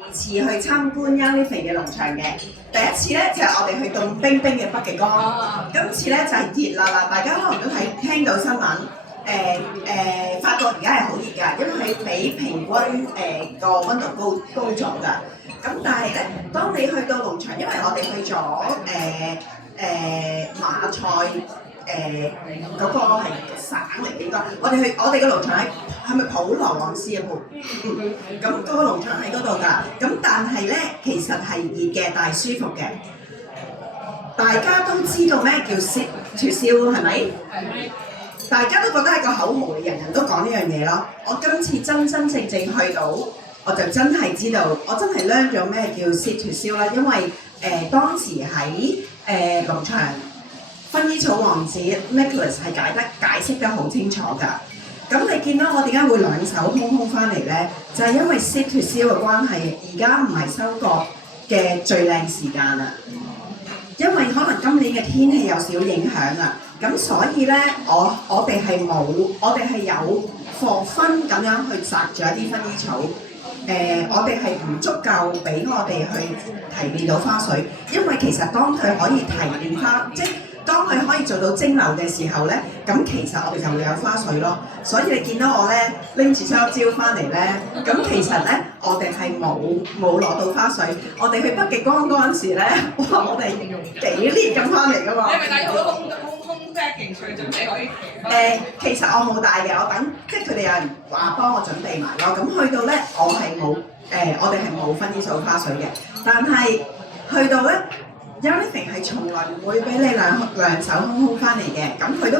二次去參觀 Young Living 嘅農場嘅，第一次咧就係、我哋去凍冰冰嘅北極光，今次咧就係、熱辣辣，大家可能都聽到新聞，法國而家係好熱㗎，因為佢比平均個温度高咗㗎。咁但係咧，當你去到農場，因為我哋去咗馬賽嗰個係省嚟嘅應該，我哋個農場係咪普羅旺斯啊？咁嗰個農場喺嗰度㗎。咁但係咧，其實係熱嘅，但係舒服嘅。大家都知道咩叫 sit to sail 係咪？大家都覺得係個口號，人人都講呢樣嘢咯。我今次真正去到，我就真係知道，我真係 learn 咗咩叫 sit to sail 啦。因為當時喺農場，薰衣草王子 Nicholas 係解釋得好清楚㗎。咁你見到我點解會兩手空空翻嚟咧？就係、是、因為 sit to sail 嘅關係，而家唔係收割嘅最靚時間啦。因為可能今年嘅天氣有少影響啊，咁所以咧，我哋係有貨分咁樣去摘咗一啲薰衣草。我哋係唔足夠俾我哋去提煉到花水，因為其實當佢可以提煉花，即係當佢可以做到蒸餾嘅時候咧，咁其實我哋就會有花水咯。所以你見到我咧拎住香蕉翻嚟咧，咁其實咧我哋係冇攞到花水。我哋去北極光嗰陣時咧，哇！我哋幾年咁翻嚟㗎嘛。你係咪帶咗好多空 packing 去準備可以？其實我冇帶嘅，我等即係佢哋有人話幫我準備埋咯。咁去到咧，我哋係冇薰衣草花水嘅，但係去到咧。Young Living 係從來唔會俾你兩手空空翻嚟嘅，咁佢都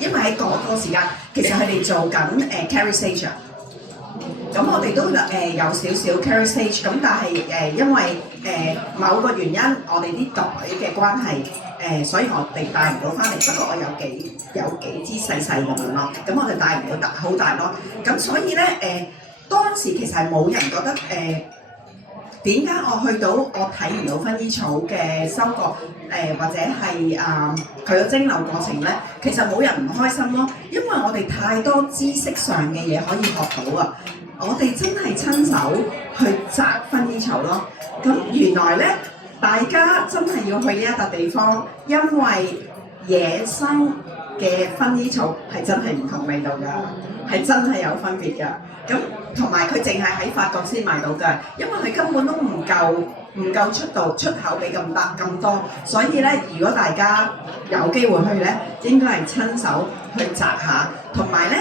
因為喺嗰個時間，其實佢哋做緊carry stage，咁我哋都有少少 carry stage，咁但係因為某個原因，我哋啲袋嘅關係，所以我哋帶唔到翻嚟。不過我有幾支細細咁樣咯，咁我哋帶唔到好大咯。咁所以咧當時其實係冇人覺得點解我去到我睇唔到薰衣草嘅收割或者係佢嘅蒸餾過程咧，其實冇人唔開心咯，因為我哋太多知識上嘅嘢可以學到啊！我哋真係親手去摘薰衣草咯。咁原來咧，大家真係要去呢一笪地方，因為野生嘅薰衣草係真係唔同味道㗎，係真係有分別㗎。咁同埋佢淨係喺法國先買到㗎，因為佢根本都唔夠出口俾咁多，所以咧，如果大家有機會去咧，應該係親手去摘下，同埋咧，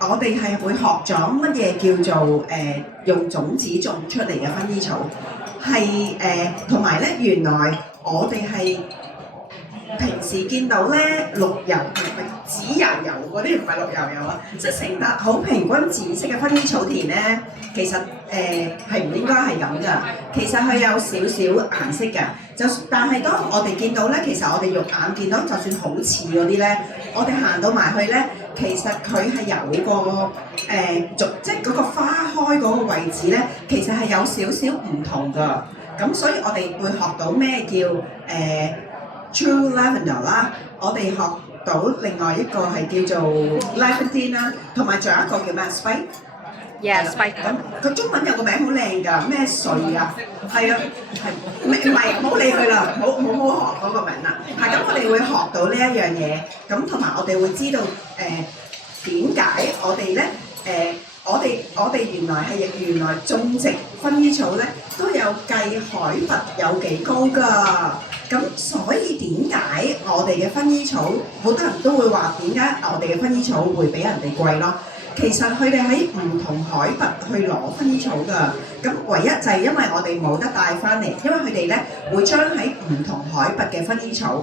我哋係會學咗乜嘢叫做用種子種出嚟嘅薰衣草，係同埋咧，原來我哋係。平時見到咧綠油紫油油嗰啲唔係綠油油啊，即係成笪好平均紫色嘅薰衣草田咧，其實係唔應該係咁㗎。其實佢有少少顏色㗎，但係當我哋見到咧，其實我哋肉眼見到，就算好似嗰啲咧，我哋行到埋去咧，其實佢係有個即係嗰個花開嗰個位置咧，其實係有少少唔同㗎。咁所以我哋會學到咩叫True Lavender 啦，我哋學到另外一個係叫做 Lavandin 啦，同埋仲有一個叫咩 Spike。Yeah Spike。咁佢中文有個名好靚㗎，咩穗啊？係啊，係唔係？唔好理佢啦，冇學嗰個名啦。係咁，我哋會學到呢一樣嘢，咁同埋我哋會知道點解我哋咧我哋原來種植薰衣草咧都有計海拔有幾高㗎。咁所以點解我哋嘅薰衣草好多人都會話點解我哋嘅薰衣草會比人哋貴咯？其實佢哋喺唔同海拔去攞薰衣草㗎。咁唯一就係因為我哋冇得帶翻嚟，因為佢哋咧會將喺唔同海拔嘅薰衣草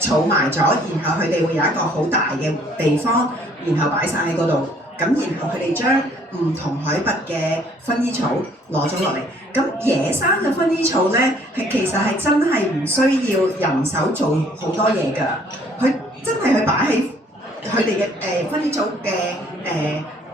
儲埋咗，然後佢哋會有一個好大嘅地方，然後擺晒喺嗰度。咁然後佢哋將唔同海拔嘅薰衣草攞咗落嚟。咁野生嘅薰衣草咧，其實係真係唔需要人手做好多嘢㗎。佢真係去擺喺佢哋嘅薰衣草嘅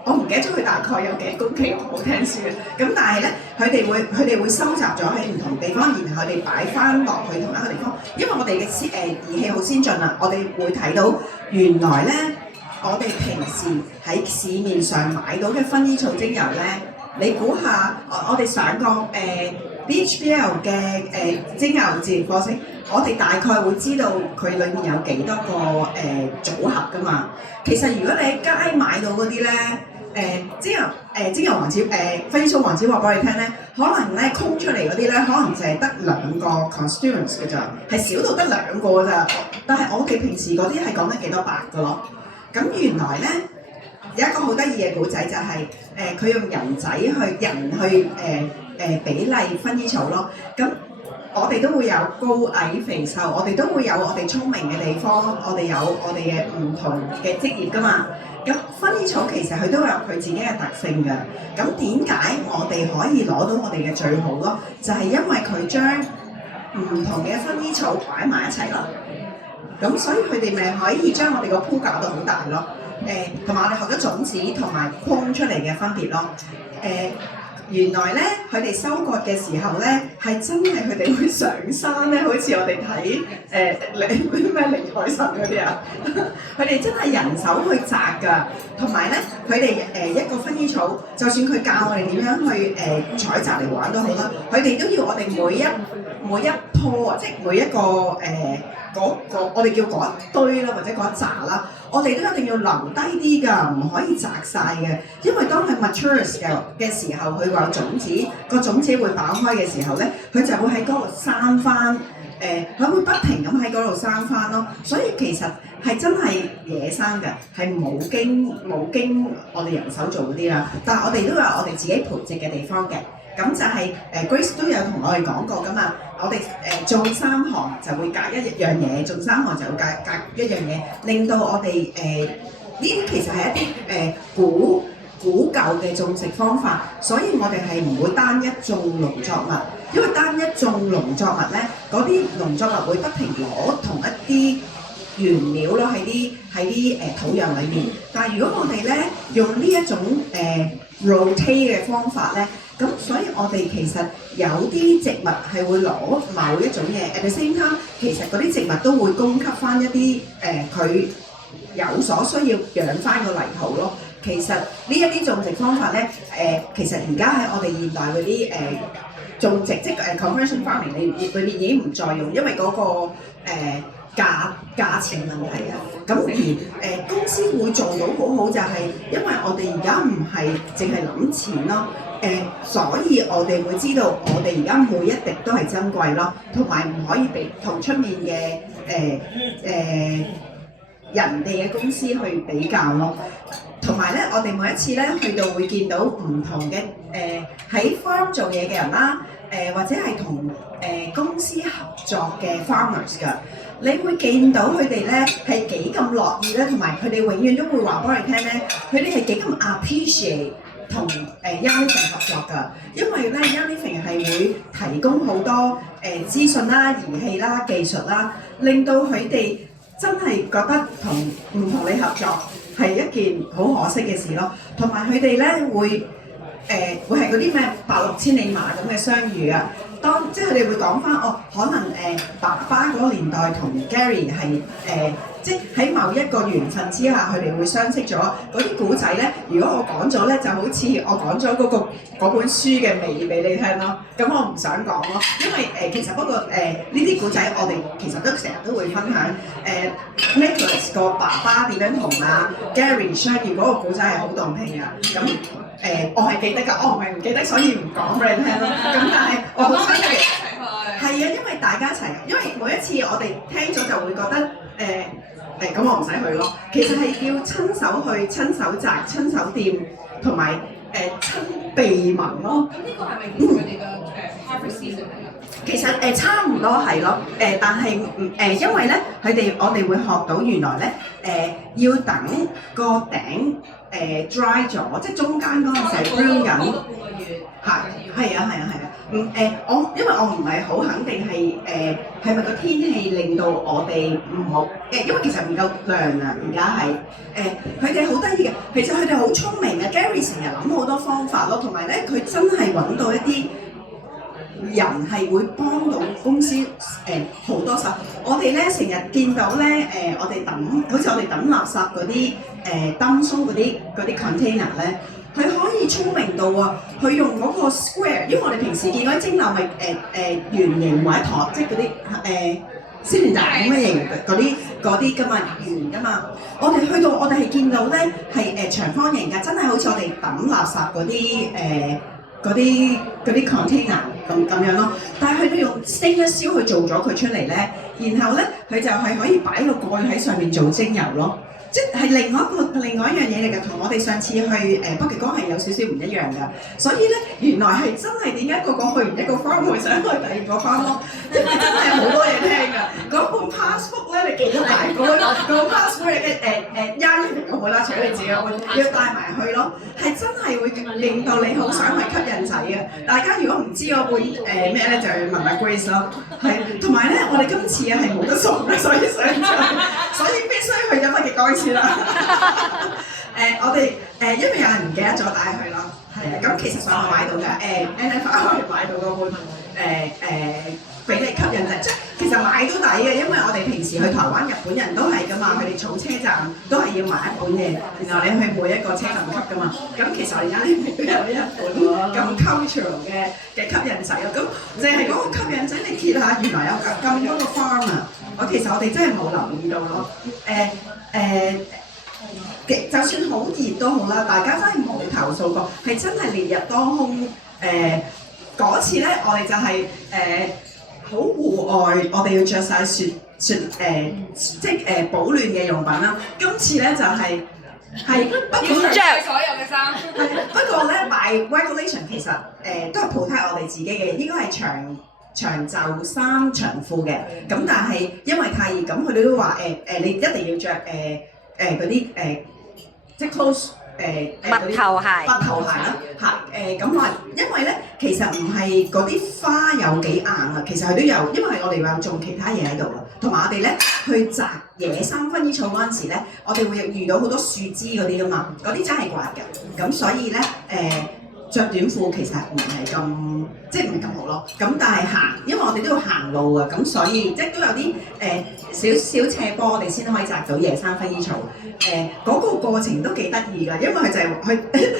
我唔記得咗佢大概有幾公頃，我冇聽書。咁但係咧，佢哋會收集咗喺唔同地方，然後佢哋擺翻落去同一個地方。因為我哋嘅儀器好先進啦，我哋會睇到原來咧。我哋平時喺市面上買到嘅薰衣草精油咧，你估下，我哋上過BHBL 嘅精油治療課程，我哋大概會知道佢裏面有幾多個組合噶嘛。其實如果你喺街買到嗰啲咧，精油王子薰衣草王子話俾你聽咧，可能咧空出嚟嗰啲咧，可能就係得2個 constituents 嘅咋，係少到得2個㗎咋。但係我哋平時嗰啲係講得幾多百個咯。咁原來咧有一個好得意嘅故仔就係佢用人去比例薰衣草咯。咁我哋都會有高矮肥瘦，我哋都會有我哋聰明嘅地方，我哋有我哋嘅唔同嘅職業㗎嘛。咁薰衣草其實佢都有佢自己嘅特性㗎。咁點解我哋可以攞到我哋嘅最好咯？就係因為佢將唔同嘅薰衣草擺埋一齊咯。咁所以佢哋咪可以將我哋個鋪搞到好大咯。同埋我哋學咗種子同埋框出嚟嘅分別咯。原來咧，佢哋收割嘅時候咧，係真係佢哋會上山咧，好似我哋睇咩靈海神嗰啲啊，佢哋真係人手去摘㗎。同埋咧，佢哋一個薰衣草，就算佢教我哋點樣去採摘嚟玩都好啦，佢哋都要我哋每一棵啊，即係每一個我哋叫嗰一堆啦，或者嗰一紮啦，我哋都一定要留低啲㗎，唔可以摘晒嘅。因為當佢 matures 嘅時候，佢話種子個種子會爆開嘅時候咧，佢就會喺嗰度生翻。佢會不停咁喺嗰度生翻咯。所以其實係真係野生嘅，係冇經我哋人手做嗰啲啦。但係我哋都有我哋自己培植嘅地方嘅。咁就係Grace 都有同我哋講過㗎嘛。我哋種3行就會隔一樣嘢，種3行就會隔一樣嘢，令到我哋呢啲其實係一啲古舊嘅種植方法，所以我哋係唔會單一種農作物，因為單一種農作物咧，嗰啲農作物會不停攞同一啲原料咯喺啲土壤裏面。但係如果我哋咧用呢一種rotate 嘅方法咧，咁所以我哋其實有啲植物係會攞某一種嘢 at the same time，其實嗰啲植物都會供給翻一啲佢有所需要養翻個泥土咯。其實呢一啲種植方法咧，其實而家喺我哋現代嗰啲種植，即係conventional farming 裏面已經唔再用，因為嗰個價錢問題啊。咁而公司會做到好好就係，因為我哋而家唔係淨係諗錢咯。所以我哋會知道，我哋而家每一滴都係珍貴咯，同埋唔可以比同出面嘅人哋嘅公司去比較咯。同埋咧，我哋每一次咧去到會見到唔同嘅喺 farm 做嘢嘅人啦，或者係同公司合作嘅 farmers 㗎，你會見到佢哋咧係幾咁樂意咧，同埋佢哋永遠都會話俾你聽咧，佢哋係幾咁 appreciate 同Young Living 合作㗎，因為咧 Young Living 係會提供好多資訊啦、儀器啦、技術啦，令到佢哋真係覺得唔同你合作係一件好可惜嘅事咯。同埋佢哋咧會係嗰啲咩白鹿千里馬咁嘅相遇啊！即係佢哋會講翻可能爸爸嗰個年代同 Gary 係即係喺某一個緣分之下，佢哋會相識咗。嗰啲古仔咧，如果我講咗咧，就好似我講咗嗰本書嘅尾俾你聽咯。咁我唔想講咯，因為其實不過呢啲古仔我哋其實都成日都會分享。Nicholas 個爸爸點樣同Gary 相遇嗰個古仔係好動聽啊！咁我係記得㗎，我唔係唔記得，所以唔講俾你聽咯。咁但係我好想係啊，因為大家一齊，因為每一次我哋聽咗就會覺得咁我唔使去咯。其實係要親手去、親手摘、親手掂，同埋親鼻聞咯。咁呢個係咪佢哋嘅harvest season 嚟㗎？其實差唔多係咯，但係因為咧，我哋會學到原來咧要等個頂dry 咗，即係中間嗰陣時係 bloom 緊。係啊。因為我唔係好肯定係咪個天氣令到我哋唔好因為其實唔夠亮啊，而家係佢哋好得意嘅，其實佢哋好聰明嘅。Gary 成日諗好多方法咯，同埋咧佢真係揾到一啲人係會幫到公司好多手。我哋咧成日見到咧我哋好似我哋抌垃圾嗰啲燈箱嗰啲 container 咧，佢可以聰明到啊，佢用嗰個 square，因為我哋平時見嗰啲蒸餾咪圓形或者橢，即係嗰啲cylinder 咁嘅形嗰啲噶嘛，圓噶嘛。我哋去到我哋係見到咧係長方形㗎，真係好似我哋抌垃圾嗰啲 container 咁樣咯。但係佢都用 stainless steel 去做咗佢出嚟咧，然後咧佢就係可以擺個蓋喺上面做精油咯。即係另外一樣嘢嚟㗎，同我哋上次去北極光係有少少唔一樣㗎。所以咧，原來係真係點解個個去完一個 farm 會想去第二個 farm 咯？因為真係好多嘢聽㗎。嗰本 passport 咧，你記得帶個 passport 因啦，除咗你自己要帶埋去咯，係真係會令到你好想去吸引仔嘅。大家如果唔知嗰本咩咧，就係問阿 Grace 咯。係，同埋咧，我哋今次係冇得送嘅，所以必須去咗北極光先啦。我哋因為有人唔記得咗帶去咯，係啊，咁其實上去買到嘅，NFR 可以買到嗰本俾你吸引力，即係其實買都抵嘅，因為我哋平時去台灣日本人都係噶嘛，佢哋坐車站都係要買一本嘅，然後你去每一個車站級噶嘛，咁其實而家呢邊都有一本咁 cultural 嘅吸引仔咯，咁淨係嗰個吸引仔，你揭下原來有咁多個 farm 啊！其實我哋真係冇留意到咯，就算好熱都好啦，大家真係冇投訴過，係真係烈日當空。嗰次咧，我哋就係好戶外，我哋要着晒即係保暖嘅用品啦。今次咧就係不過着所有嘅衫。不過咧 by regulation 其實都係 protect 我哋自己嘅，應該係長袖衫長褲嘅。咁但係因為太熱，咁佢哋都話你一定要着嗰啲即係 close。襪頭鞋啦嚇咁話，因為咧其實唔係嗰啲花有幾硬啊，其實佢都有，因為我哋有種其他嘢喺度啦，同埋我哋咧去摘野生薰衣草嗰陣時咧，我哋會遇到好多樹枝嗰啲噶嘛，嗰啲真係刮嘅，咁所以咧着短褲其實唔係咁，即係唔係咁好咯。咁但係行，因為我哋都要行路啊，咁所以即係都有啲少斜坡，我哋先可以摘到野生薰衣草。嗰個過程都幾得意㗎，因為佢就係去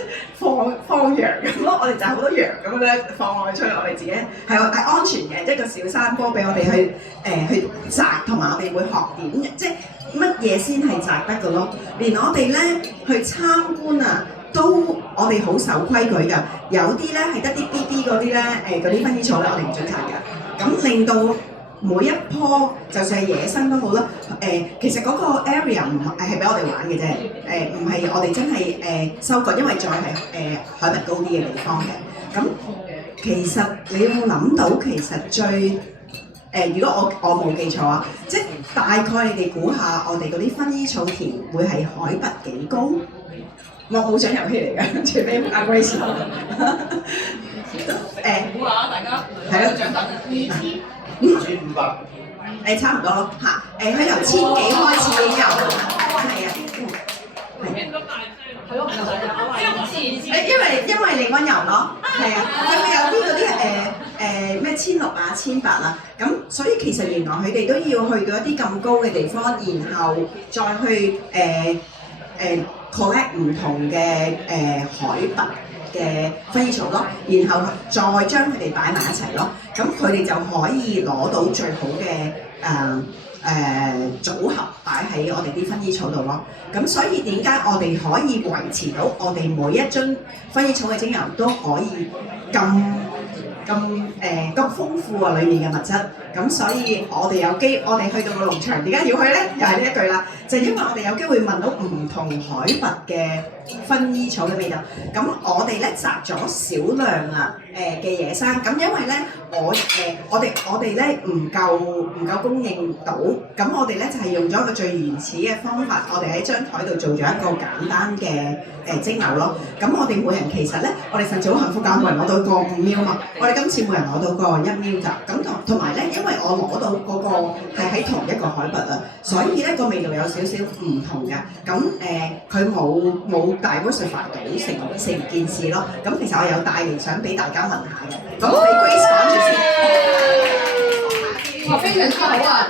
放羊咁咯。我哋就係好多羊咁樣放我哋出去，我哋自己係安全嘅，一個小山坡俾我哋去摘，同埋我哋會學點，即係乜嘢先係摘得㗎咯。連我哋咧去參觀啊！都我哋好守規矩㗎，有啲咧係得啲 BB 嗰啲咧嗰啲薰衣草咧，我哋唔準摘㗎。咁令到每一棵就算係野生都好啦，其實嗰個 area 唔係俾我哋玩嘅啫，唔係我哋真係收割，因為再係海拔高啲嘅地方嘅。咁其實你有冇諗到其實最如果我冇記錯啊，即係大概你哋估下我哋嗰啲薰衣草田會係海拔幾高？我冇獎遊戲嚟嘅，除非阿 Grace 估下大家係咯，獎品2500，差唔多咯嚇。佢由1000幾開始已經有，係啊，係咯，因為你溫柔咯，係啊，佢會有啲嗰啲咩1600啊、1800啦，咁所以其實原來佢哋都要去到一啲咁高嘅地方，然後再去collect 唔同嘅海拔嘅薰衣草咯，然後再將佢哋擺埋一齊咯，咁佢哋就可以攞到最好嘅組合擺喺我哋啲薰衣草度咯。咁所以點解我哋可以維持到我哋每一樽薰衣草嘅精油都可以咁豐富啊，裡面嘅物質，咁所以我哋去到個農場點解要去咧？又係呢一句啦，就係因為我哋有機會聞到唔同海拔嘅薰衣草嘅味道。咁我哋咧摘咗少量嘅野生，咁因為咧我哋咧唔夠供應到，咁我哋咧就係用咗一個最原始嘅方法，我哋喺張台度做咗一個簡單嘅蒸餾咯。咁我哋每人其實咧，我哋甚至好幸福㗎，每人攞到個5 ml 嘛。我哋今次每人攞到個1 ml 咋。咁同埋咧，因為我攞到嗰個係喺同一個海拔啊，所以咧個味道有少少唔同嘅。咁佢冇diversify到成件事咯。咁其實我有帶嚟想俾大家聞下嘅。咁俾 Grace 講住先。哇，非常之好啊！